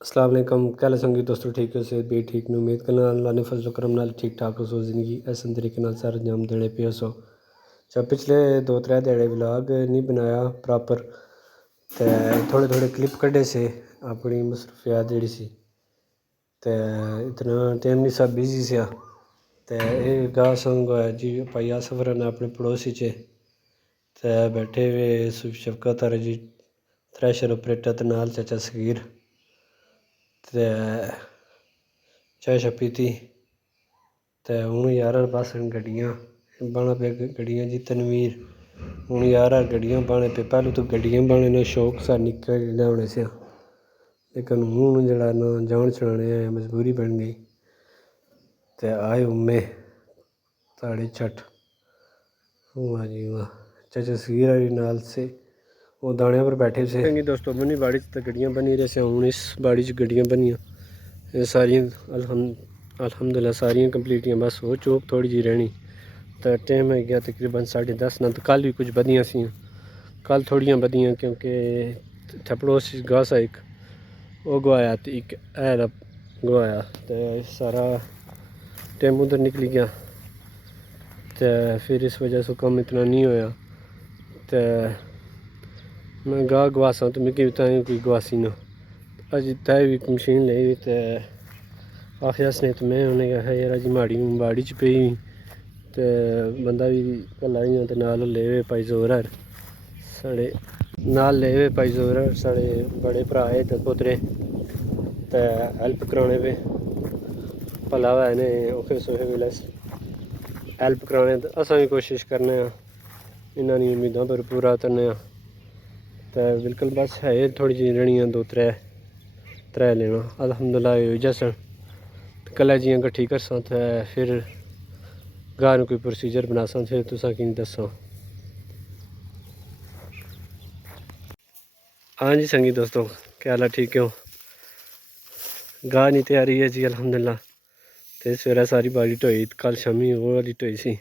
अस्सलाम वालेकुम क्या संगी दोस्तों ठीक हो से भी ठीक ने उम्मीद करना अल्लाह ने फजल करम नाल ठीक ठाक हो सो जिंदगी ऐसे तरीके नाल सर अंजाम देने पे सो जब पिछले 2-3 दिहाड़े व्लॉग नहीं बनाया प्रॉपर ते थोड़े थोड़े क्लिप कढ़े से अपनी मसरूफियात जी सी ते इतना टाइम नहीं सब बिजी सा ते गा संग है जी भाई आसफर ने अपने पड़ोसी चे ते बैठे हुए शफकत और जी थ्रैशर ऑपरेटर ते नाल चाचा सगीर ते चाय शाय पीती ते हूँ यार बस गड्डियां बना पे गड्डियां जी तनवीर हूँ यार गड्डियां बने पे पहलू तो गड्डियां बने ना शौक सा निकल होने से लेकिन हूँ जरा ना जान छड़ाने मजबूरी बन गई ते आए उम्मे ताड़े चट वाह जी वाह चाचा सगीर वाली नाल से वो दाने पर बैठे से दोस्तों मनी बाड़ी तो गड्डियां बनी रहे से हूँ इस बाड़ी च गड्डियां बनियां ये सारियां अल्हम्दुलिल्लाह सारियां कंप्लीटियां बस हो चूक थोड़ी जी रहनी तो टाइम है गया तकरीबन 10:30 ना तो कल भी कुछ बदियां सी कल थोड़ियां बदियां क्योंकि थपड़ोस गासा एक वो गवाया तो एक ऐरा गवाया तो सारा टाइम उधर निकली गया तो फिर इस वजह से कम इतना नहीं होया तो मैं गा गवासा तो मिगी कोई गवासी ना अज तय भी मशीन ले तो आखिया ने तो मैं उन्हें कहा यार अज माड़ी बाड़ी च पई तो बंदा भी भला ही तो नाल ले भाई जोर है साढ़े नाल ले भाई जोर है साढ़े बड़े भरा है तो पोतरे तो हेल्प कराने पे भला है ने औखे सोखे वेले हेल्प कराने तो अस भी कोशिश करने इन्होंने उम्मीदों पर पूरा करने तो बिल्कुल बस है थोड़ी जी रहनी 2-3 लेना अल्हम्दुलिल्लाह हो जैसा कल जियां कट्ठी करसा तो फिर गार कोई प्रोसीजर बनासा फिर तुसा कि दसा। हाँ जी संगी दोस्तों क्या हाल है ठीक हो गाह नहीं तैयारी है जी अल्हम्दुलिल्लाह तो सवेरे सारी बाड़ी ढोई कल शामी वो वाली ढोई सी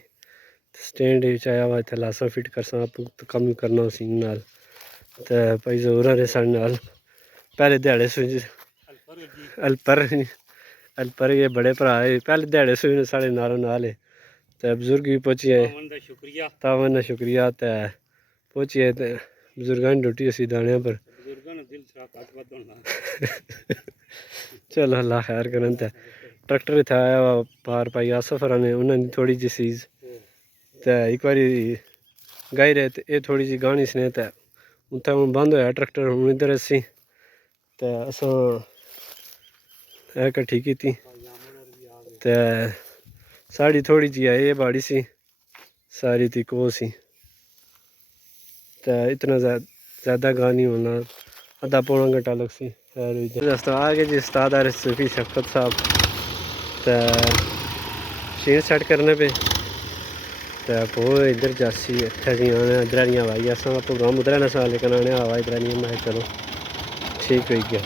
स्टैंड आया हुआ इतना लासा फिट करसा आप तो कम करना उसी नाल तो भाई जोर है साढ़े नाल पहले दिहाड़े अल्पर ये बड़े भरा पहले दिहाड़े सुई साढ़े नालों नाल है तो बजुर्ग भी पहुँची आए तावन शुक्रिया तो पहुँची आए तो बजुर्गों की ड्यूटी असी दाने पर चलो अल्लाह खैर करन तो ट्रैक्टर इतना आया वा पार पाई आसफर ने उन्होंने थोड़ी जी सीज तो एक बार गाई रहे तो ये थोड़ी जी गानी सने तो उत्थे हूँ बंद होया ट्रैक्टर हूँ इधर असी तो असा कट्ठी की तो साड़ी थोड़ी जी है ये बाड़ी सी सारी थी को सी तो इतना ज़्यादा गा नहीं होना आधा पौना घंटा लग सी दोस्तों आ गए जी उस्ताद आ सूफी शफकत साहब तो मशीन सेट करने पे तो वो इधर जासी इतने जी आने इधर नहीं हवाई अस प्रोग्राम उधर ना सवाल लेकिन आने हवा इधर नहीं मैं चलो ठीक हो गया।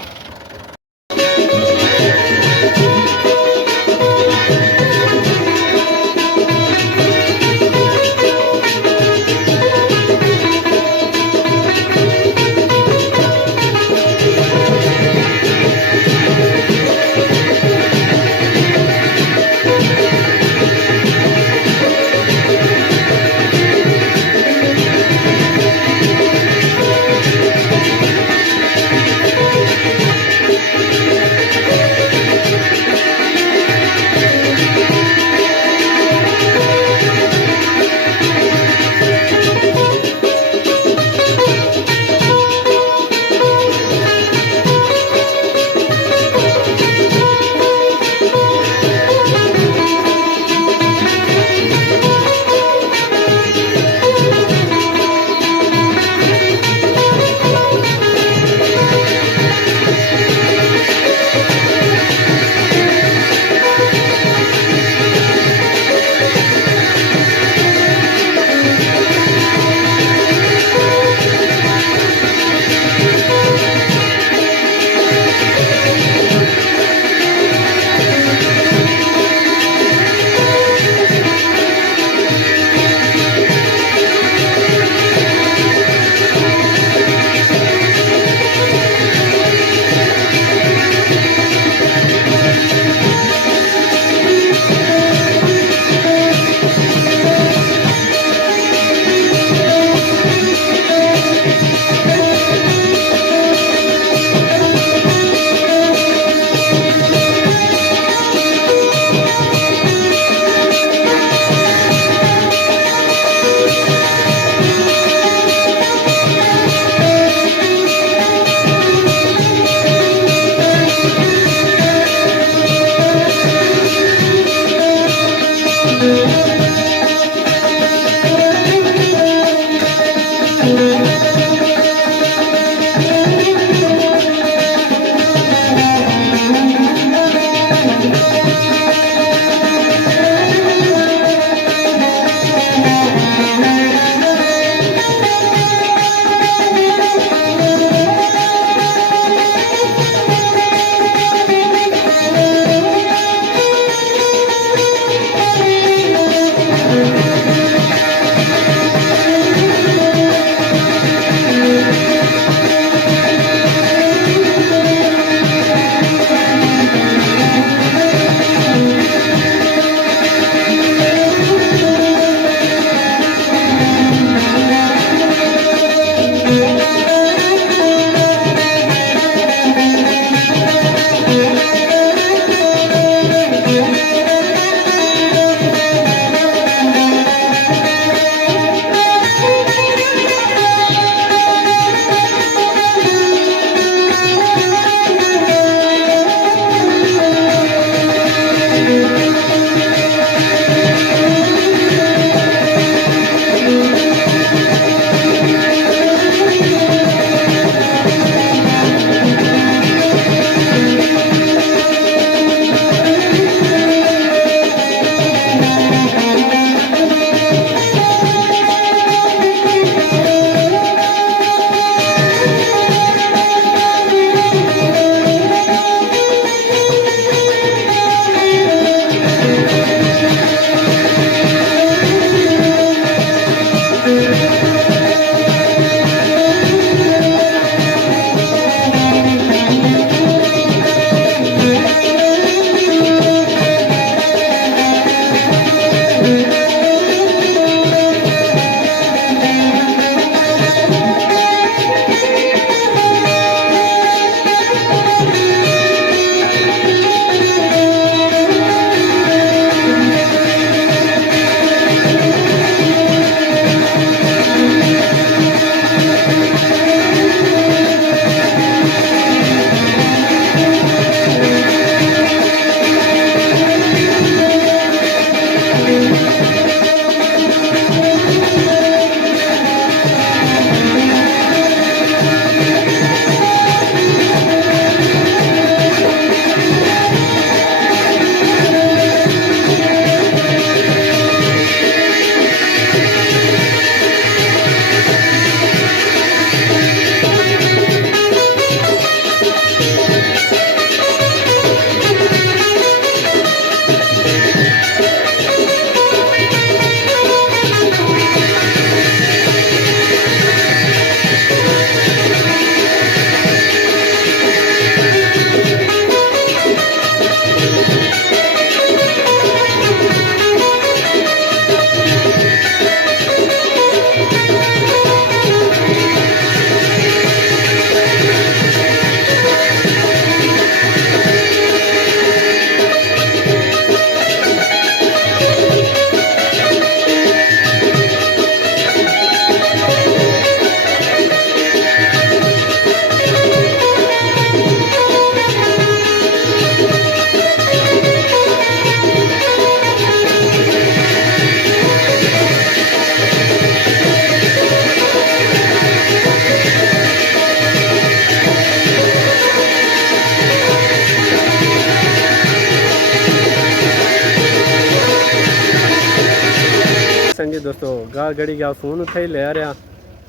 संगी दोस्तों गा गड़ी गया फ़ोन उठा ही ले आ रहा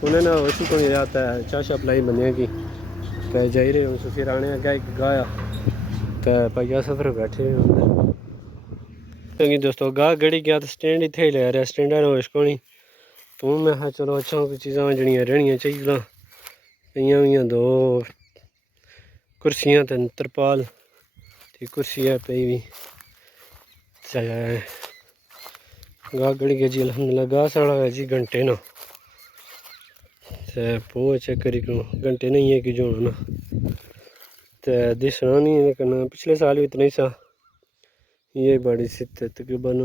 उन्हें ना उसी को नहीं आता है चाह शपलाई बनेगी तो जा रहे हूँ फिर आने अगर एक गाया तो भैया सफर बैठे होंगे संगी दोस्तों गा गड़ी गया तो स्टैंड इतने ही ले आ रहा स्टैंड ना इसको नहीं तो मैं हाँ चलो अच्छा कोई चीज़ा जड़ियाँ रहनियाँ चाहिए पे दो कुर्सियाँ तो तरपाल कुर्सी है पे भी गा गड़ी गया जी अलहमदुलिल्लाह गा साड़ा है जी घंटे ना तो पोह चेक करी घंटे नहीं है कि जो ना तो दिसना नहीं करना पिछले साल भी इतना ही सा ये बड़ी सी तकरीबन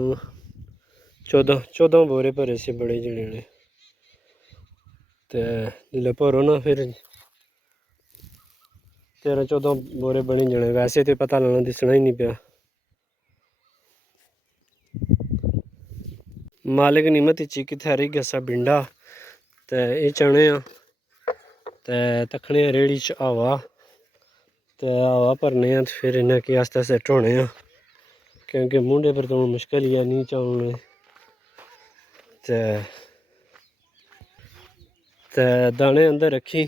14 बोरे भरे से बड़े जड़े ने तो जिले भरो ना फिर 13-14 बोरे बनी जाने वैसे तो पता लगना दिसना ही नहीं पाया मालिक निमत ची कितने रही गसा बिंडा तो ये चने तो तखने रेड़ी च हवा तो हवा भरने तो फिर इन्हें कि आस्ते आस्ते ढोने क्योंकि मुंडे पर तो मुश्किल ही है नहीं चलने ते दाने अंदर रखी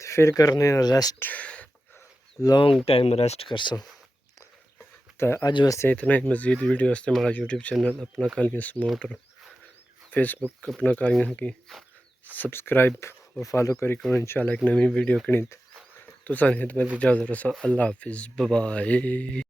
फिर करने रेस्ट लॉन्ग टाइम रेस्ट कर सो। तो अज वास्ते इतना ही। मज़ीद वीडियो वास्ते हमारा यूट्यूब चैनल अपना कालियां समोट और फेसबुक अपना कालियां की सब्सक्राइब और फॉलो करी करो। इंशाल्लाह एक नवी वीडियो कनी तो सन खिदमत इजाज़त रसा। अल्लाह हाफिज़ बाय।